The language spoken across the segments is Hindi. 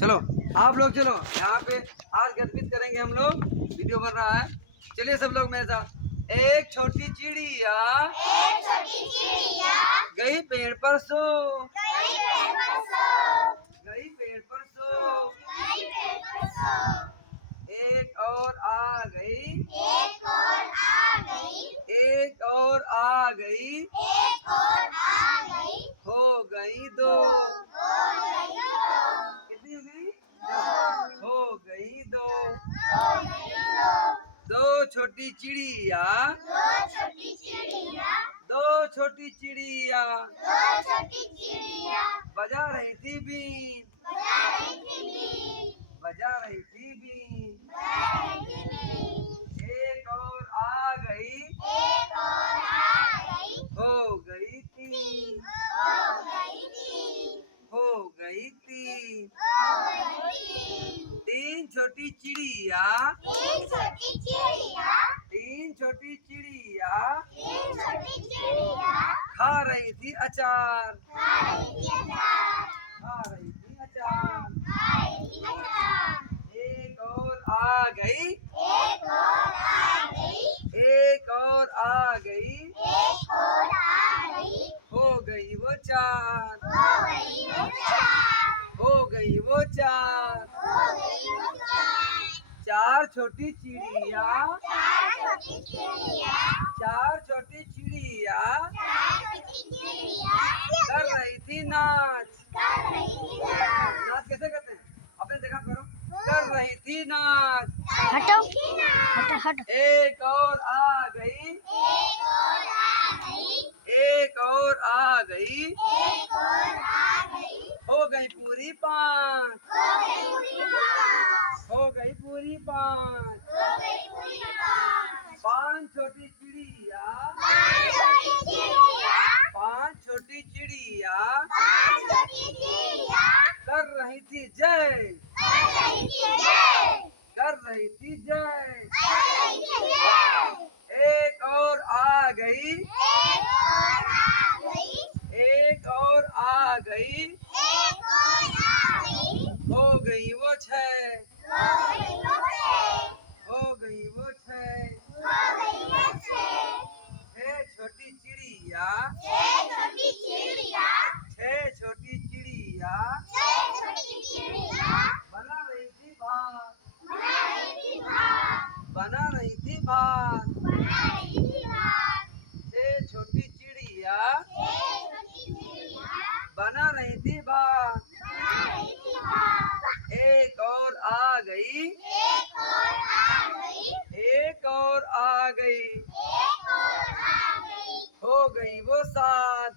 चलो आप लोग चलो यहाँ पे आज गतिविधि करेंगे हम लोग। वीडियो बन रहा है, चलिए सब लोग मेरे साथ। एक छोटी चिड़िया गई पेड़ पर सो, गई पेड़ पर सो, एक और आ गई, एक और आ गई, हो गई दो। कितनी हो गई? हो गई दो। दो छोटी चिड़िया, दो छोटी चिड़िया बजा रही थी बीन, बजा रही थी बीन। एक और आ गई, हो गई तीन, हो गई तीन। तीन छोटी चिड़िया, तीन छोटी चिड़िया खा रही थी अचार, खा रही थी अचार। एक और आ गई, एक और आ गई, हो गई वो चार, हो गई वो चार। चार छोटी चिड़िया, चार छोटी चिड़िया कर रही थी नाच। नाच कैसे करते हैं आपने देखा करो। कर रही थी नाच। हटो हटो हटो। एक और आ गई, एक और आ गई, हो गई पूरी पाँच, हो गई पूरी पाँच। पाँच छोटी चिड़िया, पाँच छोटी चिड़िया कर रही थी जय, कर रही थी जय। एक और आ गई, एक और आ गई, हो गई वो छह, हो गई वो छह। छह छोटी चिड़िया, छह छोटी चिड़िया बना रही थी भात, बना रही थी भात। छह छोटी चिड़िया बना रही थी भात। एक और आ गई, एक और आ गई, हो गई वो सात,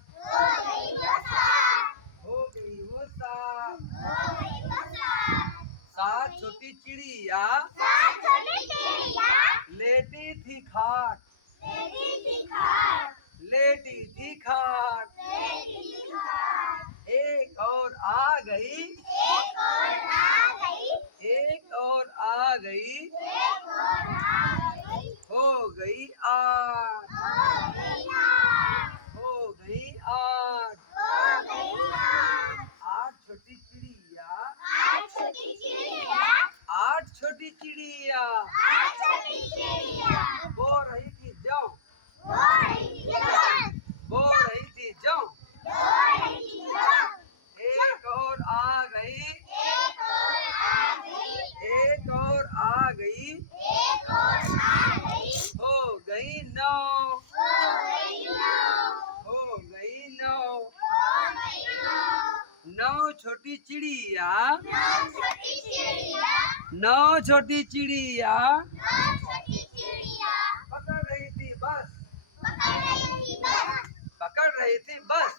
हो गई वो सात। सात छोटी चिड़िया लेटी थी खाट, लेटी थी खाट। एक और आ गई, एक और आ गई, हो गई आठ, हो गई आठ। आठ छोटी चिड़िया, आठ छोटी चिड़िया बो रही थी जौ, बो रही थी जौ। एक और आ गई, एक और आ गई, हो गई नौ, हो गई नौ। नौ छोटी चिड़िया, नौ छोटी चिड़िया पकड़ रही थी बस, पकड़ रही थी बस।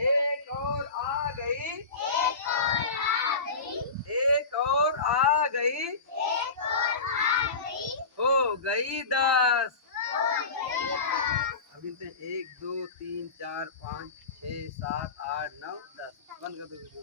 एक और आ गई, एक और आ गई, हो गई 10। अब गिनते हैं 1 2 3 4 5 6 7 8 9 10। बंद कर दो वीडियो।